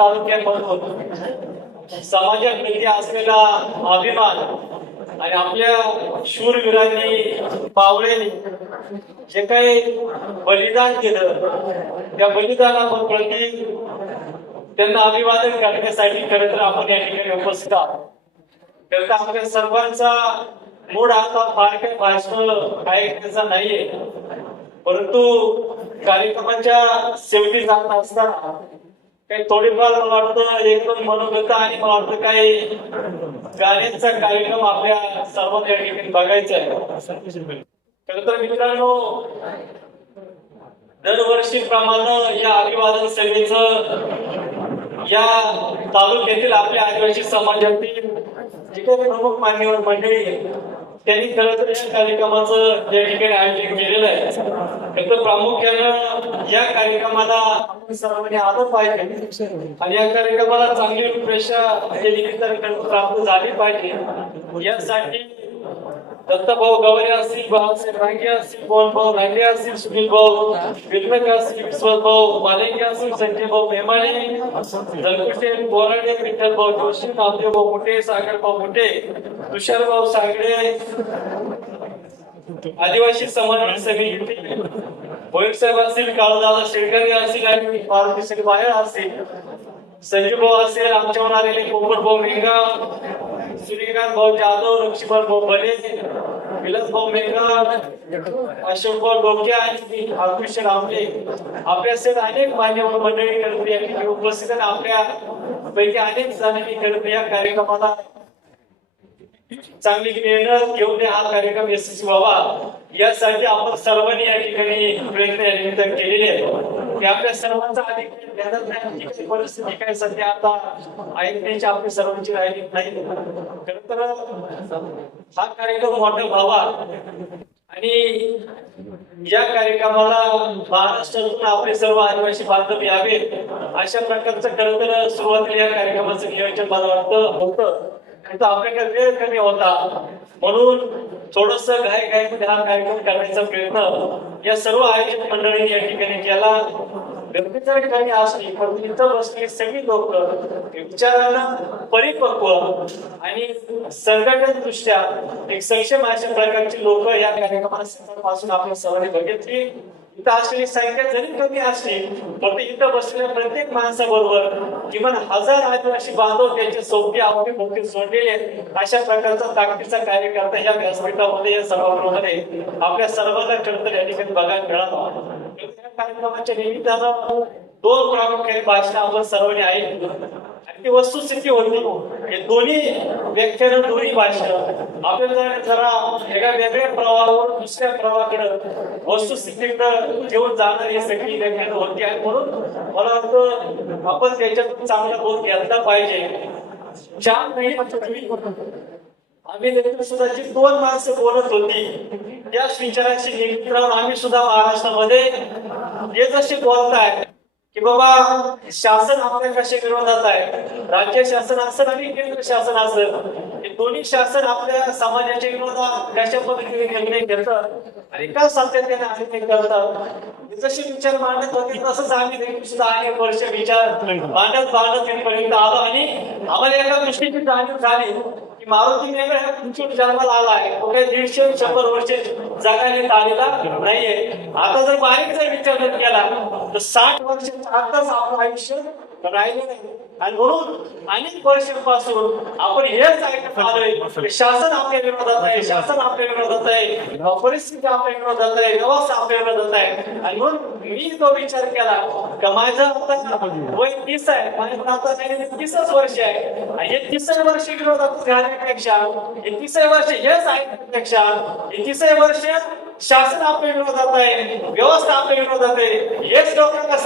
अनेक तालुक्यांमधून समाजाप्रती असलेला अभिमान आणि आपल्या शूरवीरांनी पावलेनी जे काही बलिदान केलं त्या बलिदानाप्रती प्रती त्यांना अभिवादन करण्यासाठी खरं तर आपण या ठिकाणी उपस्थित आहोत. आपल्या सर्वांचा मूड आता फार काही भाषण ऐकण्याचा नाहीये. परंतु कार्यक्रमाच्या शेवटी जात असताना काही थोडीफार मला वाटतं एक दोन मनोगत आणि मला वाटतं काही गाण्यांचा कार्यक्रम आपल्या सर्वांना या ठिकाणी बघायचा आहे. खर तर मित्रांनो दरवर्षी प्रमाणे या अभिवादन सभेचं या तालुक्यातील आपल्या आदिवासी समाजातील जे काही प्रमुख मान्यवर मंडळी त्यांनी खरं तर या कार्यक्रमाचं या ठिकाणी आयोजन केलेलं आहे तर प्रामुख्यानं या कार्यक्रमाला सर्वांनी आलं पाहिजे आणि या कार्यक्रमाला चांगली रूपरेषा प्राप्त झाली पाहिजे. यासाठी दत्ताभाऊ गवरे असतील बाळासाहेब रांगे असतील पवनभाऊ रांगे असतील सुनील भाऊ विरमक असतील विश्वास भाऊ मालेंगे असतील संजय भाऊ मेमाळे दलकुटे बोराडे विठ्ठल भाऊ जोशी नामदेव भाऊ मोठे सागर भाऊ मोठे तुषार भाऊ सागडे आदिवासी समन्वय समिती भोईर साहेब असतील काळूदादा शेळकरी असतील आणि पार्वती श्री बाहेर असतील. संजू भाऊ असेल आमच्यावर आलेले पोपट भाऊ मेघा सूर्यकांत भाऊ जाधव लक्ष्मण भाऊ बने विलास भाऊ मेघा अशोक भाऊ डोके आणि आकुश रामले. आपल्या अनेक मान्यवर मंडळी करत या उपस्थित आपल्या पैकी अनेक जणांनी करत या कार्यक्रमाला चांगली मेहनत घेऊन हा कार्यक्रम यशस्वी व्हावा. यासाठी आपण सर्वांनी या ठिकाणी प्रयत्न या निमित्ताने केलेले आहेत. आपल्या सर्वांचा अधिक परिस्थिती काय सध्या आता ऐकण्याची आपली सर्वांची राहिली नाही. खर तर हा कार्यक्रम मोठा व्हावा. आणि या कार्यक्रमाला महाराष्ट्रातून आपले सर्व आदिवासी बांधव यावे अशा प्रकारचं खरं तर सुरुवातीला या कार्यक्रमाचं नियोजन मला वाटतं होतं. तर आपल्याकडे वेळ कमी होता. म्हणून थोडस घाई घाईमध्ये हा कार्यक्रम करण्याचा प्रयत्न या सर्व आयोजक मंडळींनी या ठिकाणी केला. गर्दी ठिकाणी असली पण इथं बसलेली सगळी लोक विचारांना परिपक्व आणि संघटन दृष्ट्या एक सक्षम अशा प्रकारची लोक या कार्यक्रमापासून आपल्या सर्वांनी बघितली. इथं असलेली संख्या जरी कमी असली फक्त इथं बसलेल्या प्रत्येक माणसाबरोबर किमान हजार आदिवासी बांधव त्यांचे सोपे आवडी मोठी सोडलेले अशा प्रकारचा ताकदीचा कार्यकर्ता या व्यासपीठामध्ये या सभागृहामध्ये आपल्या सर्वांना खरंतर या ठिकाणी बघायला मिळाला. कार्यक्रमाच्या निमित्तानं दोन प्रामुख्याने भाषण आपण सर्वांनी ऐकलं. आणि ती वस्तुस्थिती होती हे दोन्ही व्याख्यान दोन्ही भाषण. आपल्याला जरा एका वेगळ्या प्रवाहावर दुसऱ्या प्रवाहाकडे वस्तुस्थितीकडे घेऊन जाणारी सगळी व्याख्यान होती आणि म्हणून मला वाटतं आपण त्याच्यातून चांगला बोध घ्यायला पाहिजे. चार महिन्यापूर्वी आम्ही सुद्धा जी दोन माणसं बोलत होती त्याच विचारांशी निगडीत राहून आम्ही सुद्धा महाराष्ट्रामध्ये हे जसे बोलताय की बाबा शासन आपल्या कशा विरोधात आहे. राज्य शासन असेल आणि केंद्र शासन असेल दोन्ही शासन आपल्या समाजाच्या विरोधात कशा पद्धतीने निर्णय घेतात आणि का सातत्याने निर्णय करतात जसे विचार मांडत होते तसंच आम्ही सुद्धा अनेक वर्ष विचार मांडत मांडत इथपर्यंत आलो आणि आम्हाला एका गोष्टीची जाणीव झाली की मारुती नेगर हा तुमच्या जन्माला आला आहे. तो दीडशे शंभर वर्ष जगायला आलेला नाहीये. आता जर बारीक जर विचार केला तर साठ वर्षाच्या आताच आपलं आयुष्य राहिलं नाही. आणि म्हणून अनेक वर्षांपासून आपण हेच ऐकत आलोय शासन आपल्या विरोधात आहे शासन आपल्या विरोधात आहे परिस्थिती आपल्या विरोधात आहे व्यवस्था आपल्या विरोधात आहे. आणि म्हणून मी तो विचार केला का माझं आता वय तीस आहे माझं आता तीसच वर्ष आहे. आणि हे तिसरं वर्ष विरोधात घालण्यापेक्षा हे तिसरं वर्ष हेच ऐकण्यापेक्षा हे तिसरं वर्ष शासन आपल्या विरोधात आहे व्यवस्था आपल्या विरोधात आहे हेच लोकांना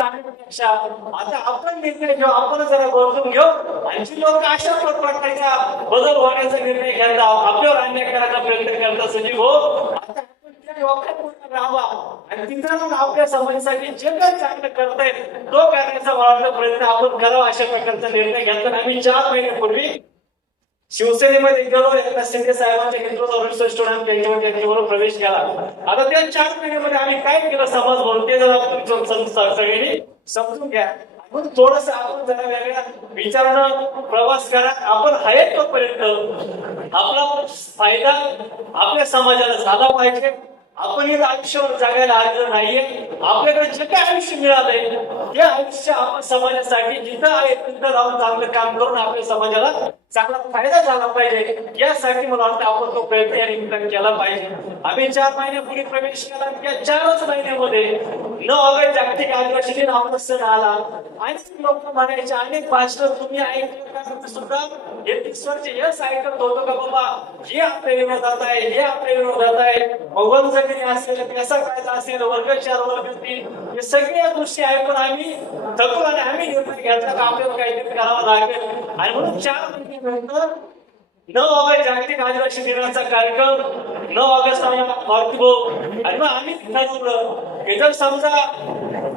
अशा आता आपण निर्णय घेऊ आपण जरा बदलून घेऊ. आणि जी लोक अशा प्रकारचा बदल होण्याचा निर्णय घेतात आपल्यावर अन्याय करायचा प्रयत्न करतात सजीव हो. आता आपण त्या राहावा. आणि तिथं आपल्या समाजासाठी जे काही चांगलं करताय तो करण्याचा वाढता प्रयत्न आपण करावा अशा प्रकारचा निर्णय घेतला. आम्ही चार महिन्यापूर्वी शिवसेनेमध्ये गेलो एकनाथ शिंदे साहेबांच्या नेतृत्वावर स्टुडंट प्रवेश केला. आता त्या चार महिन्यामध्ये आम्ही काय केलं? समाज म्हणून ते जरा सगळ्यांनी समजून घ्या. म्हणून थोडस आपण जरा वेगळ्या विचारानं प्रवास करा. आपण आहे तोपर्यंत आपला फायदा आपल्या समाजाला झाला पाहिजे. आपण हे आयुष्य जगायला आलेलं नाहीये. आपल्याकडे जे काही आयुष्य मिळालंय ते आयुष्य आपण समाजासाठी जिथं आहे तिथं जाऊन चांगलं काम करून आपल्या समाजाला चांगला फायदा झाला पाहिजे. यासाठी मला वाटतं आपण तो प्रयत्न या निमित्ताने केला पाहिजे. आम्ही चार महिन्यापूर्वी प्रवेश केला त्या चारच महिन्यामध्ये न ऑगस्ट जागतिक आदिवासी दिन आपला सण आला. अनेक लोक म्हणायचे अनेक भाषण तुम्ही ऐकलं सुद्धा हे यश ऐकत होतो का बाबा? हे आपल्या विरोधात आहे हे आपल्या विरोधात आहे. भगवान जगणी असेल पैसा कायदा असेल वर्ग चार वर्ग हे सगळ्या गोष्टी आहेत. पण आम्ही थकलो आणि आम्ही निर्णय घेतला का आपल्याला काहीतरी करावं लागेल. आणि म्हणून चार महिन्यानंतर नऊ ऑगस्ट जागतिक आदिवासी दिनाचा कार्यक्रम नऊ ऑगस्ट मारुती. भाऊ आणि मग आम्ही ठरवलं. की जर समजा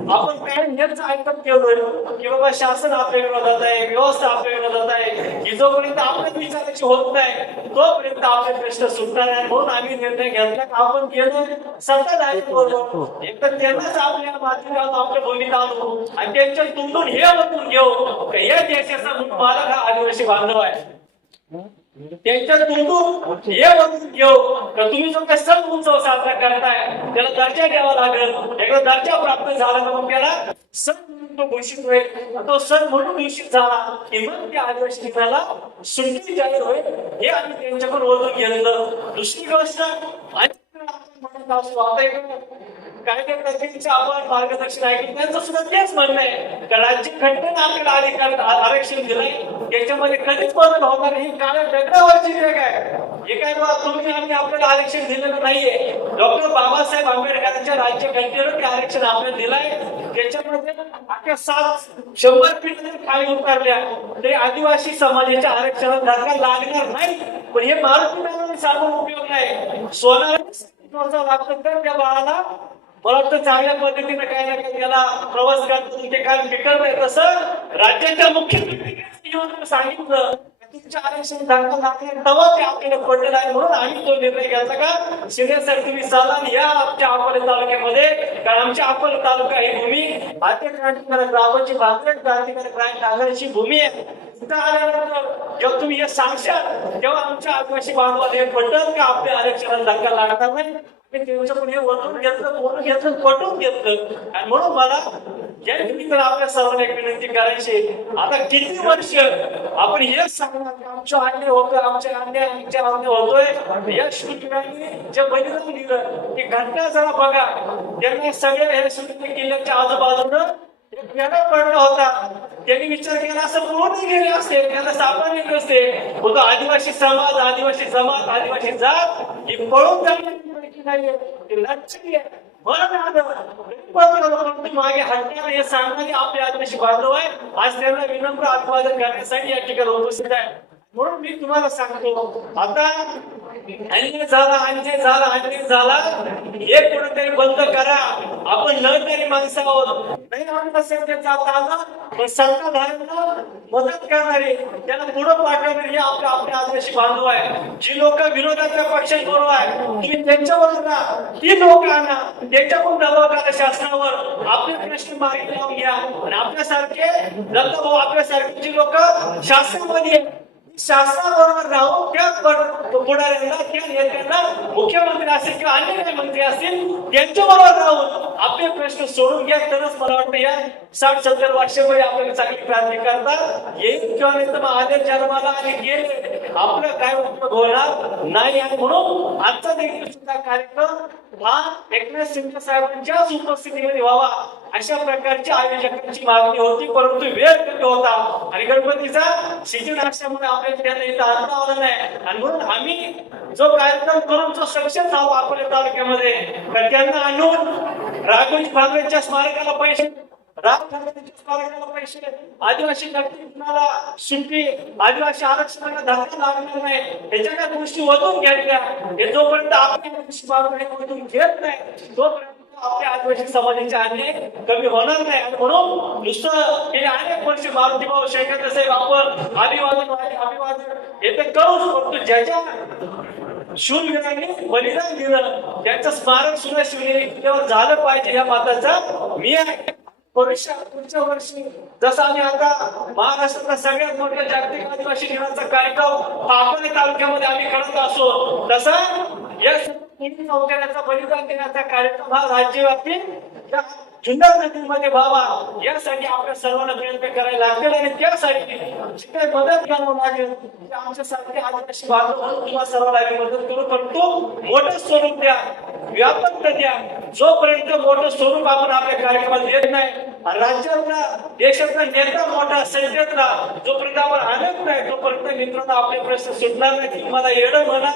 आपण काय हेच ऐकत गेलोय की बाबा शासन आपल्या विरोधात आहे व्यवस्था आपल्या विरोधात आहे. की जोपर्यंत आपल्या विचाराची होत नाही तोपर्यंत आपले प्रश्न सुटणार नाही. म्हणून आम्ही निर्णय घेतला की आपण गेलो सत्ताधारी बरोबर एक तर त्यांनाच आपल्या माध्यमातून आपल्या भूमिका आणू. आणि त्यांच्या तुमून हे वतून घेऊ. या देशाचा मालक हा आदिवासी बांधव आहे. त्यांच्या तोंडून हे बघून घेऊ. तुम्ही जो काही सण उत्सव साजरा करताय. त्याला दर्जा द्यावा लागेल. एकदा दर्जा प्राप्त झाला तर मग त्याला सण म्हणून तो घोषित होईल. तो सण म्हणून घोषित झाला की मग त्या आदिवासी त्याला सुट्टी जाहीर होईल. हे आम्ही त्यांच्याकडून ओळखून घेतलं. दुसरी गोष्ट आणि म्हणत असतो आता एक कार्यकर्त्यांचे आपण मार्गदर्शन ऐकलं त्यांचं सुद्धा तेच म्हणणं आहे. का राज्य घटनेनं आपल्याला अधिकार आरक्षण दिलंय. त्याच्यामध्ये कधीच बदल होणार नाही. कारण डगरावरची वेग आहे. हे काय बा तुम्ही आम्ही आपल्याला आरक्षण दिलेलं नाहीये. डॉक्टर बाबासाहेब आंबेडकरांच्या राज्य घटनेनं ते आरक्षण आपल्याला दिलंय. त्याच्यामध्ये अख्या सात शंभर पीठ जरी खाली उतरल्या तरी आदिवासी समाजाच्या आरक्षणात धक्का लागणार नाही. पण हे मारुती सांगून उपयोग नाही. सोनार लागतं तर त्या बाळाला मला वाटतं चांगल्या पद्धतीने काही ना काही त्याला प्रवास करतो ते काम बिकट आहे. तसं राज्याच्या मुख्यमंत्र्यांनी सांगितलं तुमच्या आरक्षण धक्का लागले तेव्हा ते आपल्याला पडलेलं आहे म्हणून आम्ही तो निर्णय घेतला का? शिंदे सर तुम्ही चाला या आमच्या अकोले तालुक्यामध्ये कारण आमच्या अकोले तालुका ही भूमी भारतीय क्रांतिकारक रावाची भारतीय क्रांतिकारक क्रांती आघाडीची भूमी आहे. तिथं आल्यानंतर जेव्हा तुम्ही हे सांगशाल तेव्हा आमच्या आदिवासी बांधवाला हे पटल का आपल्या आरक्षणाला धक्का लागणार नाही? मी त्यांच्याकडून वरून वटून घेतलं बोलून घेतलं पटवून घेतलं. आणि म्हणून मला या निमित्तानं आपल्या सर्वांना एक विनंती करायची आता किती वर्ष आपण हेच सांगणार की आमच्या अन्य होतं आमच्या अन्य आमच्या अन्य होतोय. या शूटिंगाने जे बलिदान दिलं की घटना जरा बघा. त्यांना सगळ्या हे शूटिंग किल्ल्याच्या आजूबाजूनं त्याला वेगळा पडला होता त्यांनी विचार केला असं पूर्ण गेले असते? त्यांना सापडले नसते. मग आदिवासी समाज आदिवासी समाज आदिवासी जात ही पळून जाण्याची नाहीये ती लढची आहे. मागे हटणार हे सांगणारे आपले आदिवासी बांधव आहे आज त्यांना विनम्र अभिवादन करण्यासाठी या ठिकाणी उपस्थित आहे म्हणून मी तुम्हाला सांगतो आता अन्य झाला अन्य झाला अन्य झाला. हे कुठेतरी बंद करा. आपण न तरी माणसं आहोत. नाही आम्हाला सत्तेचा ताजा पण मदत करणारे त्यांना पुढं पाठवणारे हे आपले आपले आदिवासी बांधव आहे जी लोक विरोधाच्या पक्षांबरोबर आहे तुम्ही त्यांच्यावर ना ती लोक आणा त्यांच्याकडून दबाव करा शासनावर आपले प्रश्न मागे लावून घ्या आणि आपल्यासारखे दत्तभाऊ आपल्यासारखे जी लोक शासनामध्ये शासनाबरोबर राहून त्या पुढाऱ्यांना त्या नेत्यांना मुख्यमंत्री असतील किंवा अन्य काही मंत्री असतील त्यांच्याबरोबर राहून प्रश्न सोडून घ्या तरच मला वाटतं या साठ सत्तर वर्षामध्ये आपल्याला चांगली क्रांती करता येईल किंवा नाही तर मग आद्या जन्माला आणि गेले आपला काय उपयोग होणार नाही आणि म्हणून आजचा देखील सुद्धा कार्यक्रम हा एकनाथ शिंदे साहेबांच्याच उपस्थितीमध्ये व्हावा अशा प्रकारची आयोजकांची मागणी होती परंतु वेळ कमी होता आणि गणपतीचा सीजन असल्यामुळे आपल्याला त्यांना इथं आणता आला नाही. आणि म्हणून आम्ही जो कार्यक्रम करून जो सक्षम झालो अकोले तालुक्यामध्ये त्यांना आणून राघोजी भांगरेच्या स्मारकाला पैसे राम ठाकरेंच्या स्मारकाला पैसे. आदिवासी नक्तीला शिंपी? आदिवासी आरक्षणाला धक्का लागणार नाही. याच्या काय गोष्टी वधून घ्यायच्या हे जोपर्यंत आपली स्मारकाने बांधव वधून घेत नाही तोपर्यंत आपल्या आदिवासी समाजाचे अन्याय कमी होणार नाही. आणि म्हणून नुसतं गेले अनेक वर्ष मारुतीभाऊ शेखर तसे आपण अभिवादन आहे, अभिवादन हे तर करूच परंतु ज्याच्या शूरवीरांनी बलिदान दिलं त्यांचं स्मारक सुद्धा शिवनेरी झालं पाहिजे. या माताचा मी आहे. पुढच्या वर्षी. जसं आम्ही आता महाराष्ट्रातला सगळ्यात मोठ्या जागतिक आदिवासी दिनाचा कार्यक्रम आपण तालुक्यामध्ये आम्ही करत असो तसं या नौकऱ्याचा बलिदान देण्याचा कार्यक्रम हा राज्यव्यापी जुन्नर नदीमध्ये व्हावा. यासाठी आपल्या सर्वांना प्रयत्न करायला लागतील आणि त्यासाठी जी काही मदत करावं लागेल ते आमच्यासारखे आदिवासी बांधव म्हणून सर्वांना मदत करू. परंतु मोठं स्वरूप द्या. व्यापक द्या जोपर्यंत मोठं स्वरूप आपण आपल्या कार्यक्रमात येत नाही राज्यातला देशातला नेता मोठा सज्जतला जोपर्यंत आपण आणत नाही तोपर्यंत मित्रांनो आपले प्रश्न सुटणार नाही. तुम्हाला येणं म्हणा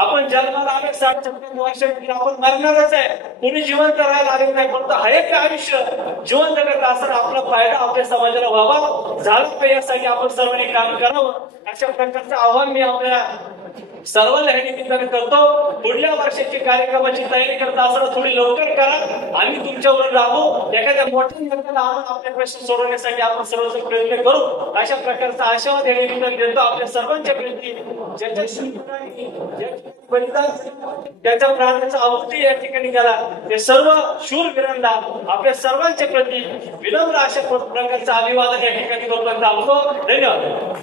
आपण जन्माला आले साठ छप्पन वर्ष आपण मरणारच आहे. कुणी जिवंत राहायला आले नाही पण हा एक आयुष्य. जिवंत करत असताना आपला फायदा आपल्या समाजाला व्हावा. झाला पाहिजे यासाठी आपण सर्वांनी काम करावं? अशा प्रकारचं आव्हान मी आपल्या सर्व हे करतो. पुढल्या वर्षाची कार्यक्रमाची तयारी करता असताना थोडी लवकर करा. आम्ही तुमच्यावर राहू एखाद्या मोठ्या नेत्याला आणून आपले प्रश्न सोडवण्यासाठी आपण सर्वजण प्रयत्न करू. अशा प्रकारचा आशावाद हे निमित्ताने देतो. आपल्या सर्वांच्या प्रती ज्याच्या शिवरायांनी त्याच्या प्राणाचा अवती या ठिकाणी गेला ते सर्व शूरवीरांना आपल्या सर्वांच्या प्रती विनम्र अशा प्रकारचा अभिवादन या ठिकाणी करून धन्यवाद.